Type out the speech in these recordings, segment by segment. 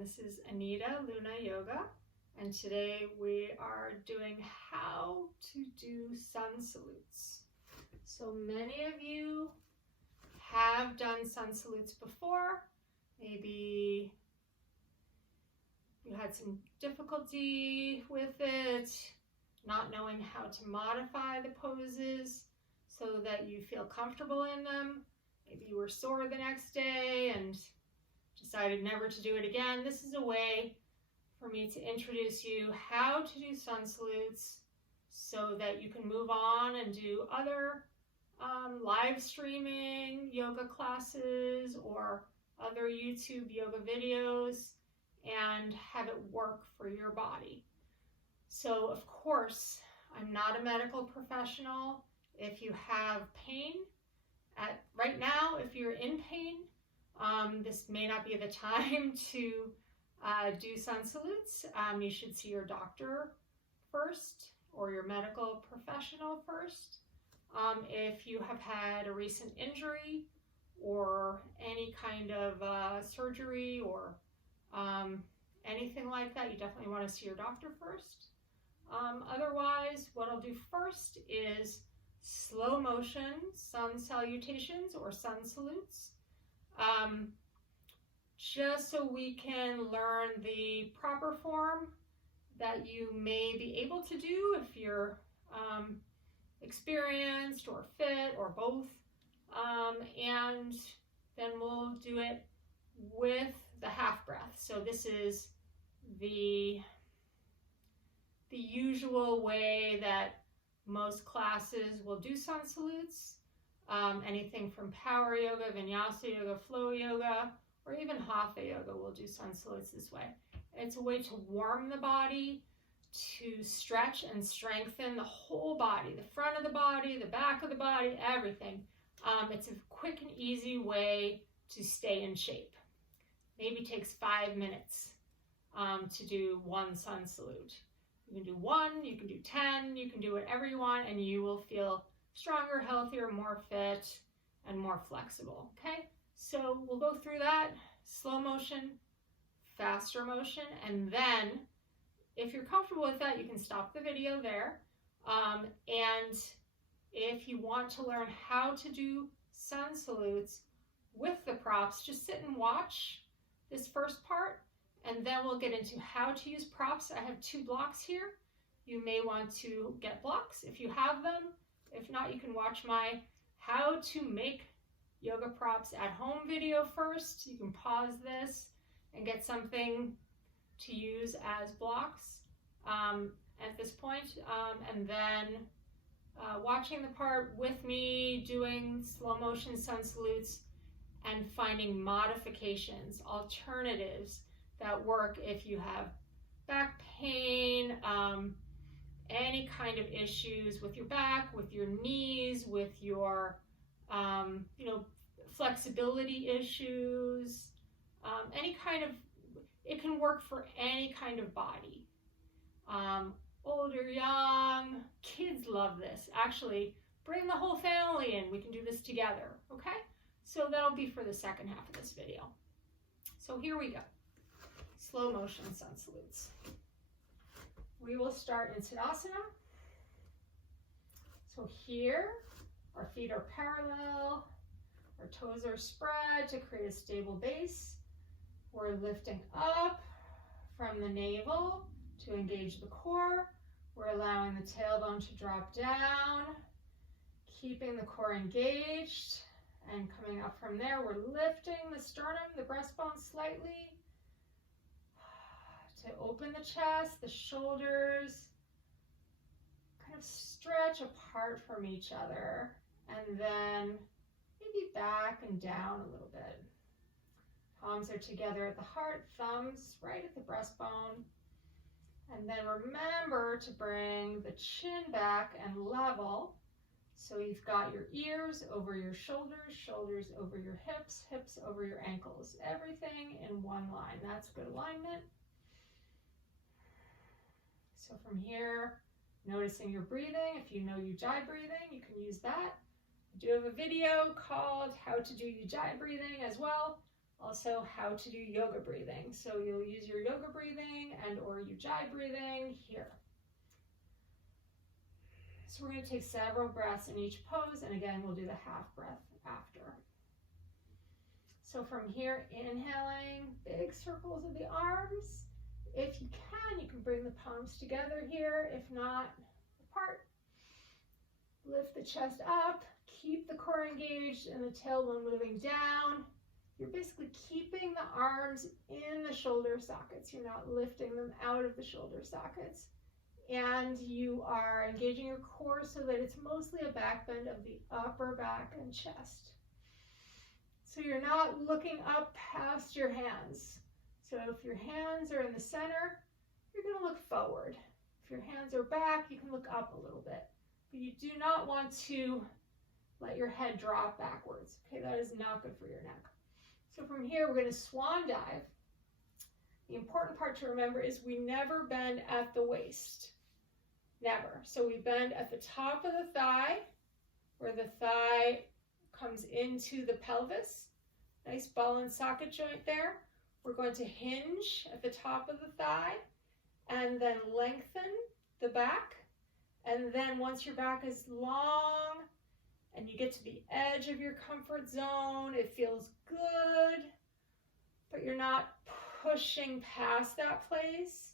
This is Anita Luna Yoga, and today we are doing how to do sun salutes. So many of you have done sun salutes before. Maybe you had some difficulty with it, not knowing how to modify the poses so that you feel comfortable in them. Maybe you were sore the next day and decided never to do it again. This is a way for me to introduce you how to do sun salutes so that you can move on and do other live streaming yoga classes or other YouTube yoga videos and have it work for your body. So of course, I'm not a medical professional. If you have pain, right now, if you're in pain, this may not be the time to do sun salutes. You should see your doctor first or your medical professional first. If you have had a recent injury or any kind of surgery or anything like that, you definitely want to see your doctor first. Otherwise, what I'll do first is slow motion sun salutations or sun salutes, just so we can learn the proper form that you may be able to do if you're experienced or fit or both, and then we'll do it with the half breath. So this is the usual way that most classes will do sun salutes. Anything from power yoga, vinyasa yoga, flow yoga, or even hatha yoga will do sun salutes this way. It's a way to warm the body, to stretch and strengthen the whole body, the front of the body, the back of the body, everything. It's a quick and easy way to stay in shape. Maybe takes 5 minutes to do one sun salute. You can do 1, you can do 10, you can do whatever you want, and you will feel stronger, healthier, more fit, and more flexible, okay? So we'll go through that, slow motion, faster motion, and then if you're comfortable with that, you can stop the video there. And if you want to learn how to do sun salutes with the props, just sit and watch this first part, and then we'll get into how to use props. I have 2 blocks here. You may want to get blocks if you have them. If not, you can watch my how to make yoga props at home video first. You can pause this and get something to use as blocks at this point. And then watching the part with me doing slow motion sun salutes and finding modifications, alternatives that work if you have back pain, any kind of issues with your back, with your knees, with your flexibility issues, any kind of, it can work for any kind of body. Old or young, kids love this. Actually, bring the whole family in. We can do this together, okay? So that'll be for the second half of this video. So here we go. Slow motion sun salutes. We will start in Tadasana. So here, our feet are parallel, our toes are spread to create a stable base. We're lifting up from the navel to engage the core. We're allowing the tailbone to drop down, keeping the core engaged, and coming up from there, we're lifting the sternum, the breastbone slightly, to open the chest, the shoulders, kind of stretch apart from each other, and then maybe back and down a little bit. Palms are together at the heart, thumbs right at the breastbone. And then remember to bring the chin back and level. So you've got your ears over your shoulders, shoulders over your hips, hips over your ankles. Everything in one line. That's good alignment. So from here, noticing your breathing. If you know Ujjayi breathing, you can use that. I do have a video called How to Do Ujjayi Breathing as well. Also, how to do yoga breathing. So you'll use your yoga breathing and or ujjayi breathing here. So we're going to take several breaths in each pose, and again, we'll do the half breath after. So from here, inhaling, big circles of the arms. If you can bring the palms together here. If not, apart. Lift the chest up, keep the core engaged and the tailbone moving down. You're basically keeping the arms in the shoulder sockets. You're not lifting them out of the shoulder sockets. And you are engaging your core so that it's mostly a back bend of the upper back and chest. So you're not looking up past your hands. So if your hands are in the center, you're going to look forward. If your hands are back, you can look up a little bit. But you do not want to let your head drop backwards. Okay, that is not good for your neck. So from here, we're going to swan dive. The important part to remember is we never bend at the waist. Never. So we bend at the top of the thigh, where the thigh comes into the pelvis. Nice ball and socket joint there. We're going to hinge at the top of the thigh and then lengthen the back. And then once your back is long and you get to the edge of your comfort zone, it feels good, but you're not pushing past that place.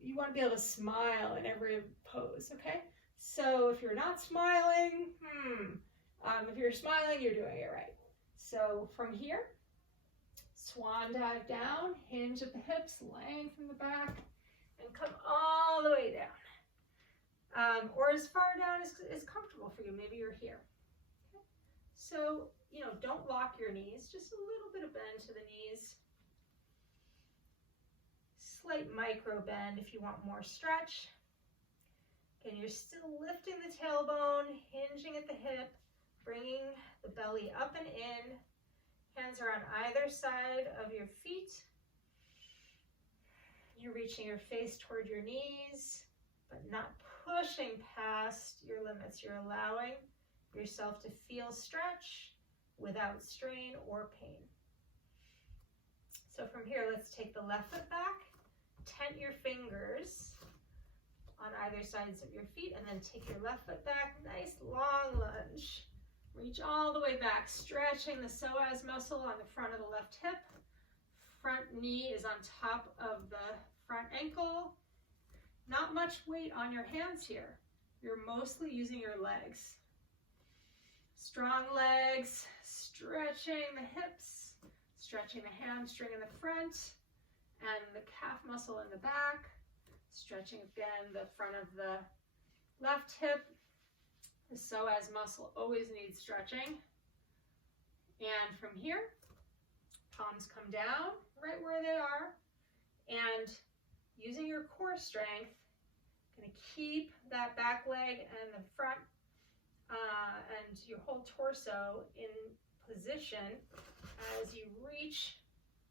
You want to be able to smile in every pose, okay? So if you're not smiling, if you're smiling, you're doing it right. So from here, swan dive down, hinge at the hips, lengthen the back, and come all the way down. Or as far down as comfortable for you. Maybe you're here. Okay. So, don't lock your knees, just a little bit of bend to the knees. Slight micro bend if you want more stretch. Again, you're still lifting the tailbone, hinging at the hip, bringing the belly up and in. Hands are on either side of your feet. You're reaching your face toward your knees, but not pushing past your limits. You're allowing yourself to feel stretch without strain or pain. So from here, let's take the left foot back, tent your fingers on either sides of your feet, and then take your left foot back, nice long lunge. Reach all the way back, stretching the psoas muscle on the front of the left hip. Front knee is on top of the front ankle. Not much weight on your hands here. You're mostly using your legs. Strong legs, stretching the hips, stretching the hamstring in the front and the calf muscle in the back. Stretching again the front of the left hip. The psoas muscle always needs stretching. And from here, palms come down right where they are. And using your core strength, going to keep that back leg and the front and your whole torso in position as you reach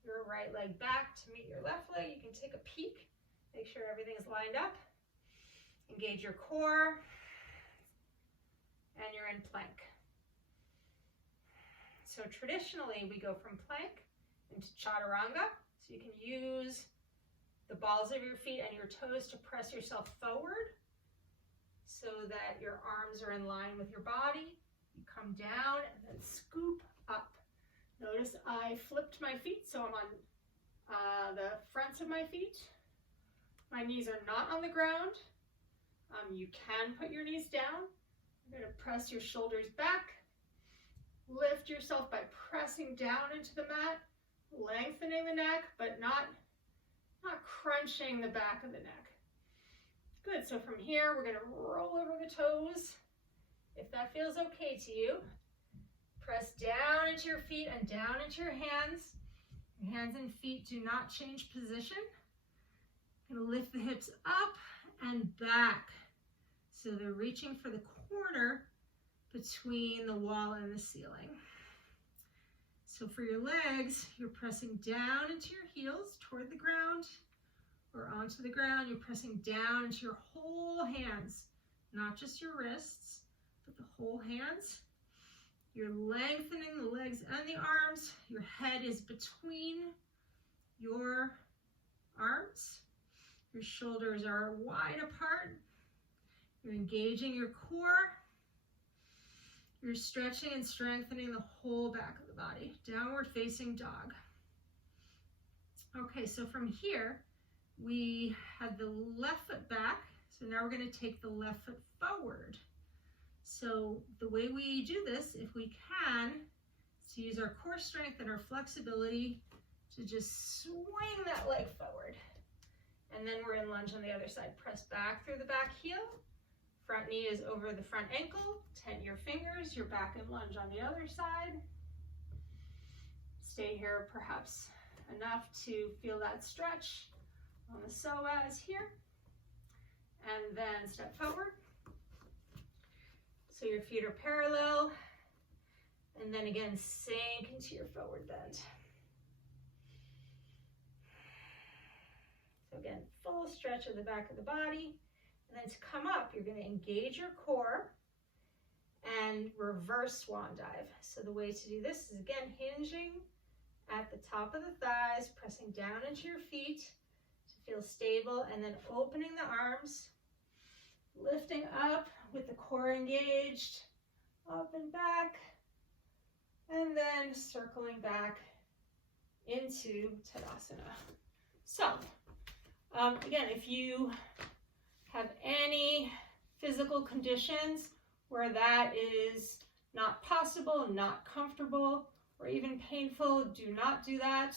your right leg back to meet your left leg. You can take a peek, make sure everything's lined up. Engage your core, and you're in plank. So traditionally, we go from plank into chaturanga. So you can use the balls of your feet and your toes to press yourself forward so that your arms are in line with your body. You come down and then scoop up. Notice I flipped my feet, so I'm on the fronts of my feet. My knees are not on the ground. You can put your knees down. You're going to press your shoulders back. Lift yourself by pressing down into the mat, lengthening the neck, but not crunching the back of the neck. Good, so from here, we're going to roll over the toes. If that feels okay to you, press down into your feet and down into your hands. Your hands and feet do not change position. You're going to lift the hips up and back. So they're reaching for the corner between the wall and the ceiling. So for your legs, you're pressing down into your heels toward the ground or onto the ground. You're pressing down into your whole hands, not just your wrists, but the whole hands. You're lengthening the legs and the arms. Your head is between your arms. Your shoulders are wide apart. You're engaging your core. You're stretching and strengthening the whole back of the body. Downward facing dog. Okay, so from here, we had the left foot back. So now we're going to take the left foot forward. So the way we do this, if we can, is to use our core strength and our flexibility to just swing that leg forward. And then we're in lunge on the other side. Press back through the back heel. Front knee is over the front ankle. Tent your fingers. You're back in lunge on the other side. Stay here perhaps enough to feel that stretch on the psoas here. And then step forward. So your feet are parallel. And then again, sink into your forward bend. So again, full stretch of the back of the body. And then to come up, you're going to engage your core and reverse swan dive. So the way to do this is, again, hinging at the top of the thighs, pressing down into your feet to feel stable, and then opening the arms, lifting up with the core engaged, up and back, and then circling back into Tadasana. So, again, if you have any physical conditions where that is not possible, not comfortable, or even painful, do not do that.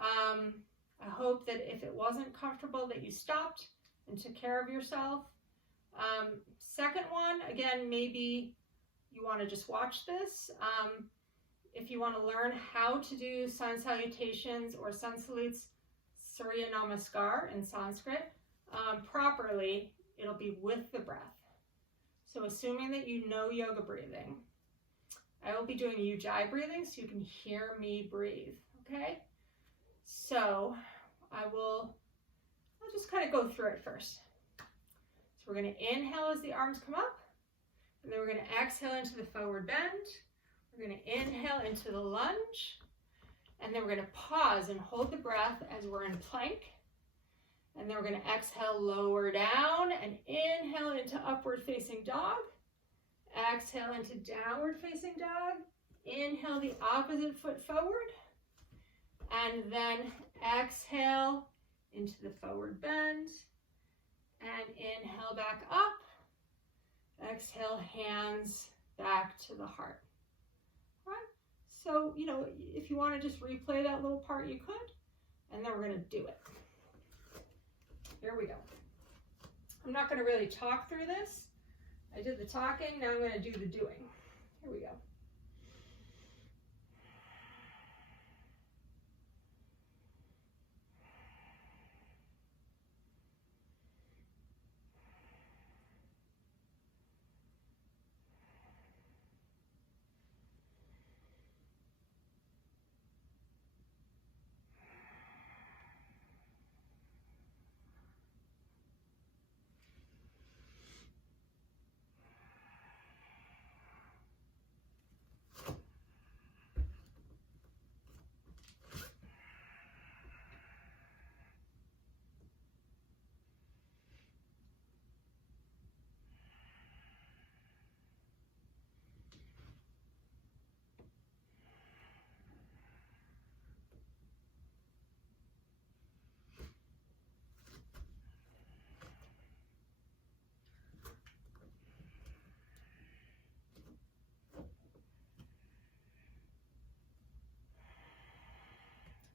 I hope that if it wasn't comfortable that you stopped and took care of yourself. Second one, again, maybe you want to just watch this. If you want to learn how to do sun salutations or sun salutes, Surya Namaskar in Sanskrit, properly, it'll be with the breath. So assuming that you know yoga breathing, I will be doing Ujjayi breathing so you can hear me breathe, okay? So I'll just kind of go through it first. So we're going to inhale as the arms come up, and then we're going to exhale into the forward bend. We're going to inhale into the lunge, and then we're going to pause and hold the breath as we're in plank. And then we're going to exhale, lower down, and inhale into upward facing dog. Exhale into downward facing dog. Inhale the opposite foot forward. And then exhale into the forward bend. And inhale back up. Exhale, hands back to the heart. All right? So, if you want to just replay that little part, you could. And then we're going to do it. Here we go. I'm not going to really talk through this. I did the talking, now I'm going to do the doing. Here we go.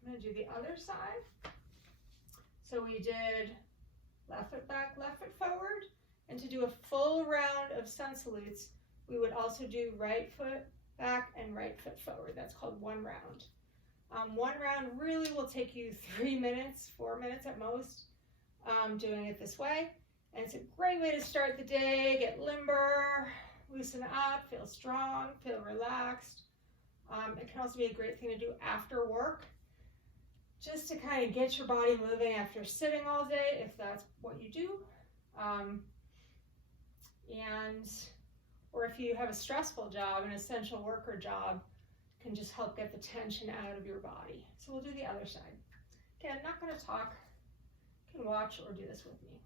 I'm going to do the other side. So we did left foot back, left foot forward. And to do a full round of sun salutes, we would also do right foot back and right foot forward. That's called one round. One round really will take you 3 minutes, 4 minutes at most, doing it this way. And it's a great way to start the day, get limber, loosen up, feel strong, feel relaxed. It can also be a great thing to do after work, just to kind of get your body moving after sitting all day, if that's what you do. or if you have a stressful job, an essential worker job, can just help get the tension out of your body. So we'll do the other side. Again, not going to talk. You can watch or do this with me.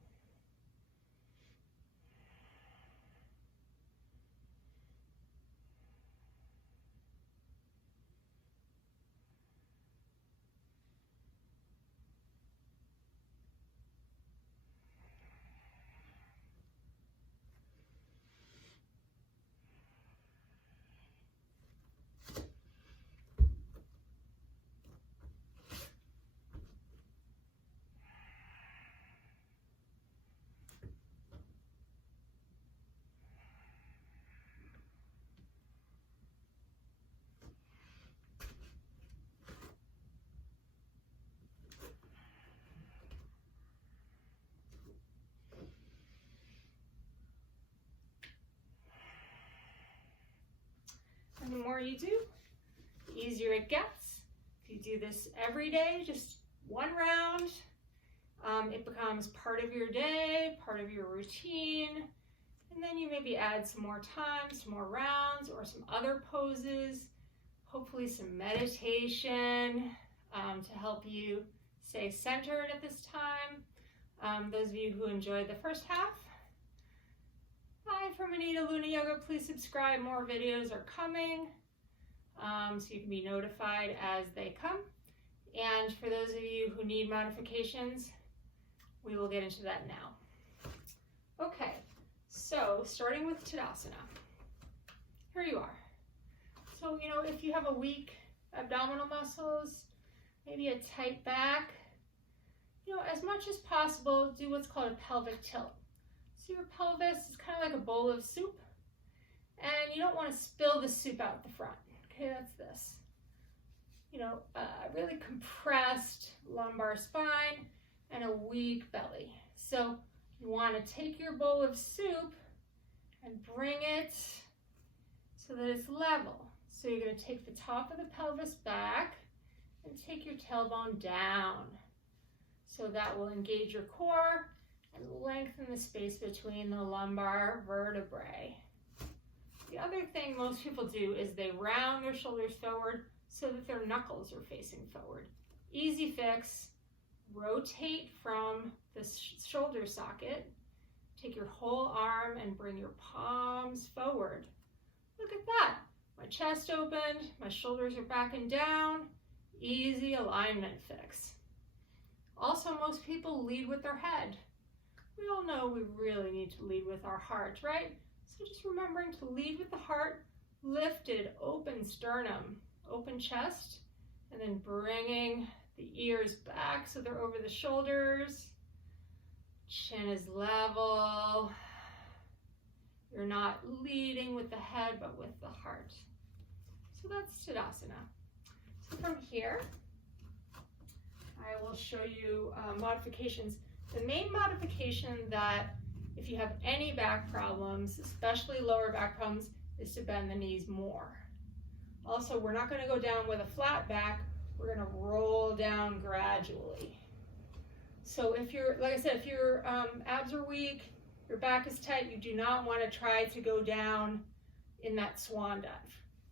And the more you do, the easier it gets. If you do this every day, just one round, it becomes part of your day, part of your routine. And then you maybe add some more time, some more rounds, or some other poses, hopefully some meditation to help you stay centered at this time. Those of you who enjoyed the first half, hi from Anita Luna Yoga. Please subscribe. More videos are coming, so you can be notified as they come. And for those of you who need modifications, we will get into that now. Okay, so starting with Tadasana. Here you are. So, if you have a weak abdominal muscles, maybe a tight back, as much as possible, do what's called a pelvic tilt. So your pelvis is kind of like a bowl of soup, and you don't want to spill the soup out the front. Okay, that's this. Really compressed lumbar spine and a weak belly. So you want to take your bowl of soup and bring it so that it's level. So you're going to take the top of the pelvis back and take your tailbone down. So that will engage your core and lengthen the space between the lumbar vertebrae. The other thing most people do is they round their shoulders forward so that their knuckles are facing forward. Easy fix. Rotate from the shoulder socket. Take your whole arm and bring your palms forward. Look at that. My chest opened, my shoulders are back and down. Easy alignment fix. Also, most people lead with their head. We all know we really need to lead with our heart, right? So just remembering to lead with the heart, lifted, open sternum, open chest, and then bringing the ears back so they're over the shoulders. Chin is level. You're not leading with the head, but with the heart. So that's Tadasana. So from here, I will show you modifications. The main modification that, if you have any back problems, especially lower back problems, is to bend the knees more. Also, we're not going to go down with a flat back. We're going to roll down gradually. So if you're, like I said, if your abs are weak, your back is tight, you do not want to try to go down in that swan dive.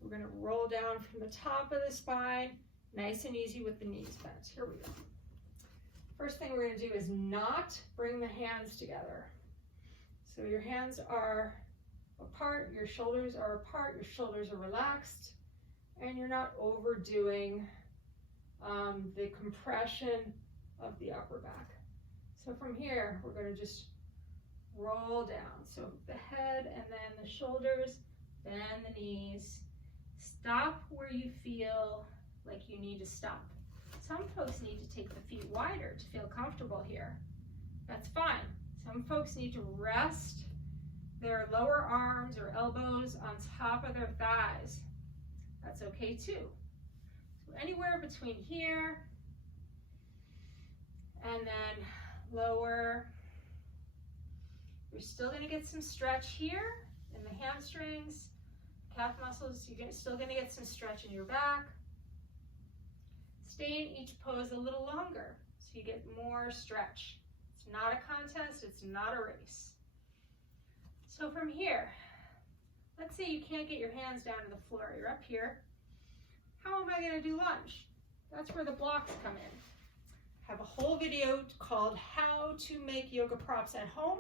We're going to roll down from the top of the spine, nice and easy with the knees bent. Here we go. First thing we're going to do is not bring the hands together. So your hands are apart, your shoulders are apart, your shoulders are relaxed, and you're not overdoing the compression of the upper back. So from here, we're going to just roll down. So the head and then the shoulders, bend the knees. Stop where you feel like you need to stop. Some folks need to take the feet wider to feel comfortable here. That's fine. Some folks need to rest their lower arms or elbows on top of their thighs. That's okay too. So anywhere between here and then lower. You're still going to get some stretch here in the hamstrings, calf muscles. You're still going to get some stretch in your back. Stay in each pose a little longer so you get more stretch. It's not a contest, it's not a race. So from here, Let's say you can't get your hands down to the floor. You're up here. How am I going to do lunge? That's where the blocks come in. I have a whole video called How to Make Yoga Props at Home.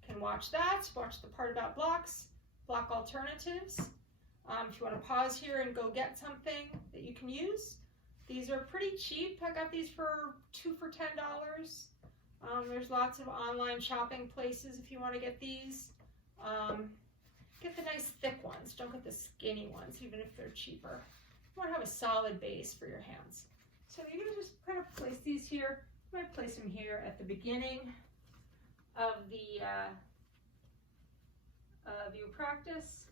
You can watch that. Watch the part about blocks, block alternatives. If you want to pause here and go get something that you can use, these are pretty cheap. I got these for 2 for $10. There's lots of online shopping places if you want to get these. Get the nice thick ones. Don't get the skinny ones, even if they're cheaper. You want to have a solid base for your hands. So you're going to just kind of place these here. You might place them here at the beginning of your practice,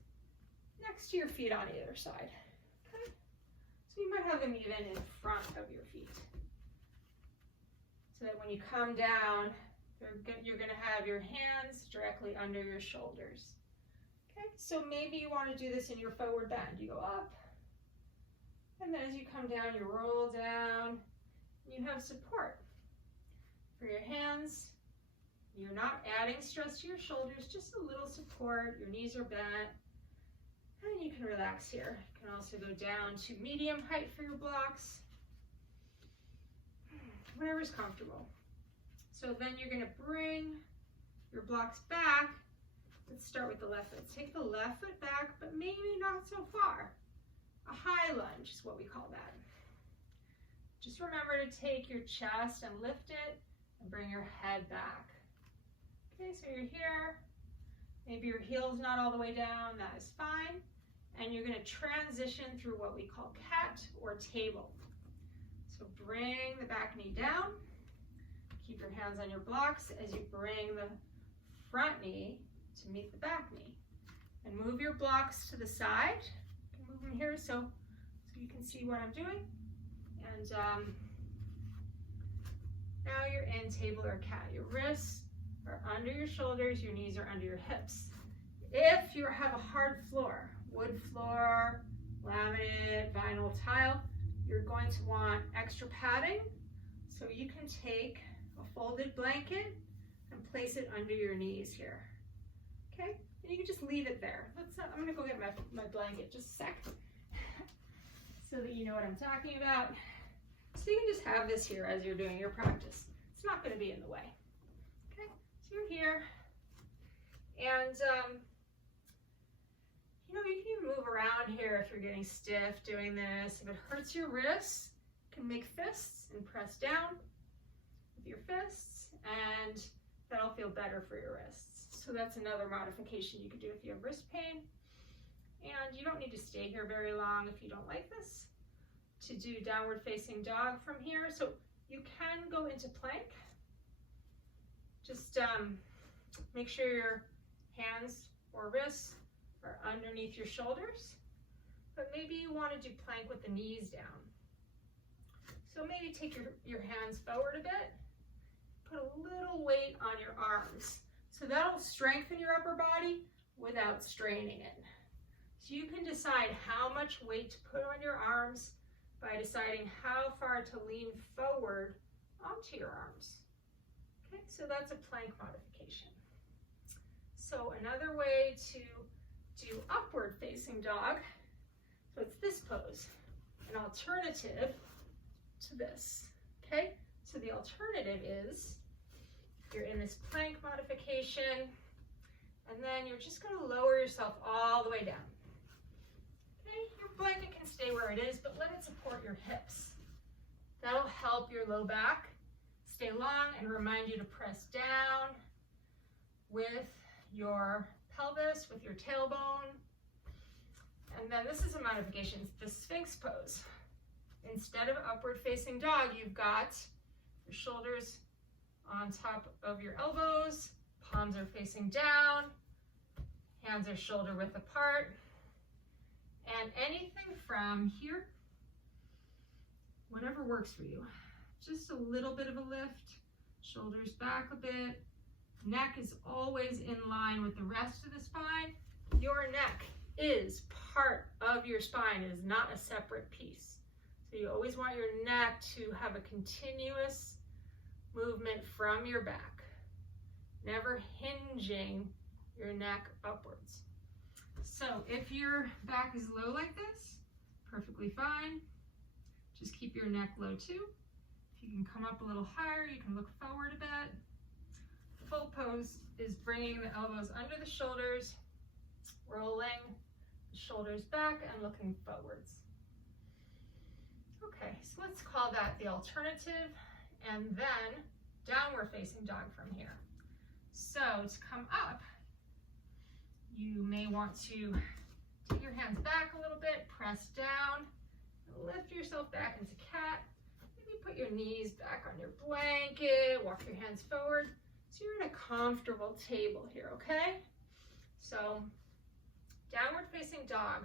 next to your feet on either side. Okay? So you might have them even in front of your feet, so that when you come down, you're going to have your hands directly under your shoulders. Okay, so maybe you want to do this in your forward bend. You go up, and then as you come down, you roll down, and you have support for your hands. You're not adding stress to your shoulders, just a little support. Your knees are bent, and you can relax here. You can also go down to medium height for your blocks, whatever's comfortable. So then you're going to bring your blocks back. Let's start with the left foot. Take the left foot back, but maybe not so far. A high lunge is what we call that. Just remember to take your chest and lift it and bring your head back. Okay, so you're here. Maybe your heel's not all the way down. That is fine. And you're going to transition through what we call cat or table. So bring the back knee down. Keep your hands on your blocks as you bring the front knee to meet the back knee. And move your blocks to the side. You can move them here so you can see what I'm doing. And now you're in table or cat. Your wrists are under your shoulders, your knees are under your hips. If you have a hard floor, wood floor, laminate, vinyl tile, you're going to want extra padding. So you can take a folded blanket and place it under your knees here. Okay, and you can just leave it there. I'm gonna go get my blanket just a sec so that you know what I'm talking about. So you can just have this here as you're doing your practice. It's not gonna be in the way. Okay, so you're here, and you know, you can even move around here if you're getting stiff doing this. If it hurts your wrists, you can make fists and press down with your fists, and that'll feel better for your wrists. So that's another modification you could do if you have wrist pain. And you don't need to stay here very long if you don't like this, to do downward facing dog from here. So you can go into plank. Just make sure your hands or wrists are underneath your shoulders, but maybe you want to do plank with the knees down. So maybe take your hands forward a bit, put a little weight on your arms. So that'll strengthen your upper body without straining it. So you can decide how much weight to put on your arms by deciding how far to lean forward onto your arms. Okay, so that's a plank modification. So another way to do upward facing dog, so it's this pose, an alternative to this. Okay, so the alternative is you're in this plank modification, and then you're just going to lower yourself all the way down. Okay, your blanket can stay where it is, but let it support your hips. That'll help your low back stay long and remind you to press down with your pelvis, with your tailbone. And then this is a modification, it's the Sphinx pose. Instead of upward facing dog, you've got your shoulders on top of your elbows, palms are facing down, hands are shoulder width apart, and anything from here, whatever works for you. Just a little bit of a lift, shoulders back a bit, neck is always in line with the rest of the spine. Your neck is part of your spine, it is not a separate piece. So you always want your neck to have a continuous movement from your back, never hinging your neck upwards. So if your back is low like this, perfectly fine. Just keep your neck low too. If you can come up a little higher, you can look forward a bit. Full pose is bringing the elbows under the shoulders, rolling the shoulders back and looking forwards. Okay, so let's call that the alternative, and then downward facing dog from here. So to come up, you may want to take your hands back a little bit, press down, and lift yourself back into cat. Maybe put your knees back on your blanket, walk your hands forward. So you're in a comfortable table here, okay? So downward facing dog.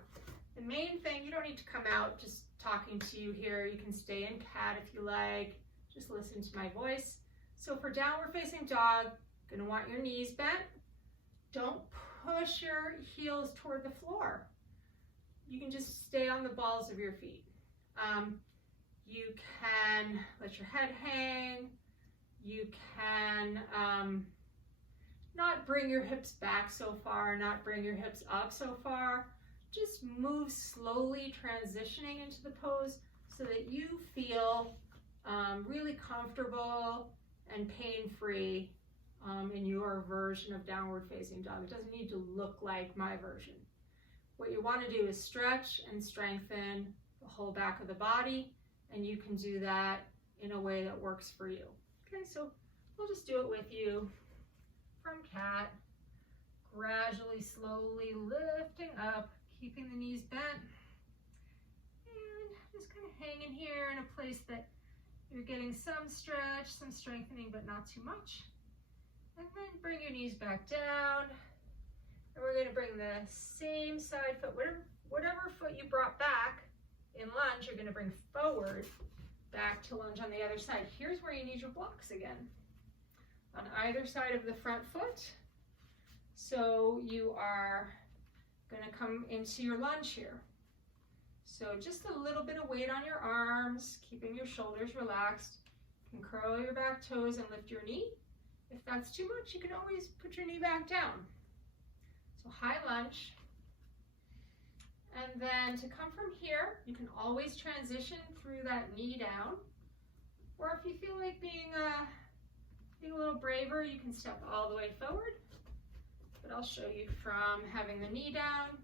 The main thing, you don't need to come out just talking to you here. You can stay in cat if you like. Just listen to my voice. So for downward facing dog, you're gonna want your knees bent. Don't push your heels toward the floor. You can just stay on the balls of your feet. You can let your head hang. You can not bring your hips back so far, not bring your hips up so far. Just move slowly, transitioning into the pose so that you feel really comfortable and pain-free in your version of downward facing dog. It doesn't need to look like my version. What you want to do is stretch and strengthen the whole back of the body, and you can do that in a way that works for you. Okay, so we'll just do it with you from cat, gradually, slowly lifting up, keeping the knees bent, and just kind of hanging here in a place that you're getting some stretch, some strengthening, but not too much. And then bring your knees back down, and we're going to bring the same side foot, whatever foot you brought back in lunge, you're going to bring forward back to lunge on the other side. Here's where you need your blocks again. On either side of the front foot. So you are going to come into your lunge here. So just a little bit of weight on your arms, keeping your shoulders relaxed. You can curl your back toes and lift your knee. If that's too much, you can always put your knee back down. So high lunge. And then to come from here, you can always transition through that knee down. Or if you feel like being a little braver, you can step all the way forward. But I'll show you from having the knee down,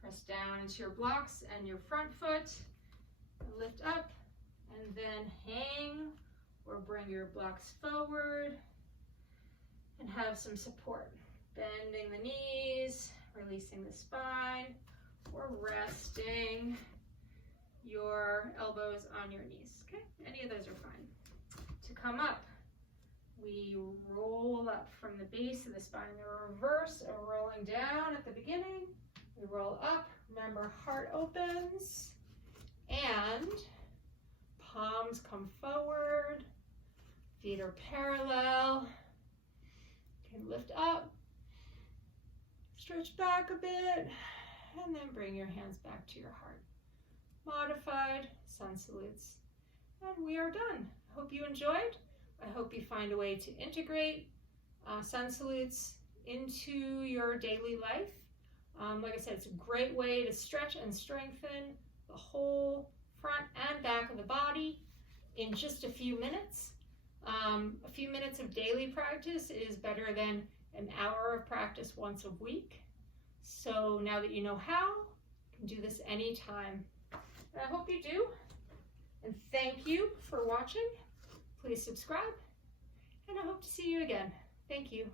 press down into your blocks and your front foot, and lift up, and then hang or bring your blocks forward and have some support. Bending the knees, releasing the spine, or resting your elbows on your knees, okay? Any of those are fine. To come up, we roll up from the base of the spine, the reverse of rolling down at the beginning. We roll up, remember heart opens, and palms come forward, feet are parallel. You can lift up, stretch back a bit, and then bring your hands back to your heart. Modified sun salutes. And we are done. I hope you enjoyed. I hope you find a way to integrate sun salutes into your daily life. Like I said, it's a great way to stretch and strengthen the whole front and back of the body in just a few minutes. A few minutes of daily practice is better than an hour of practice once a week. So now that you know how, you can do this anytime. And I hope you do. And thank you for watching. Please subscribe. And I hope to see you again. Thank you.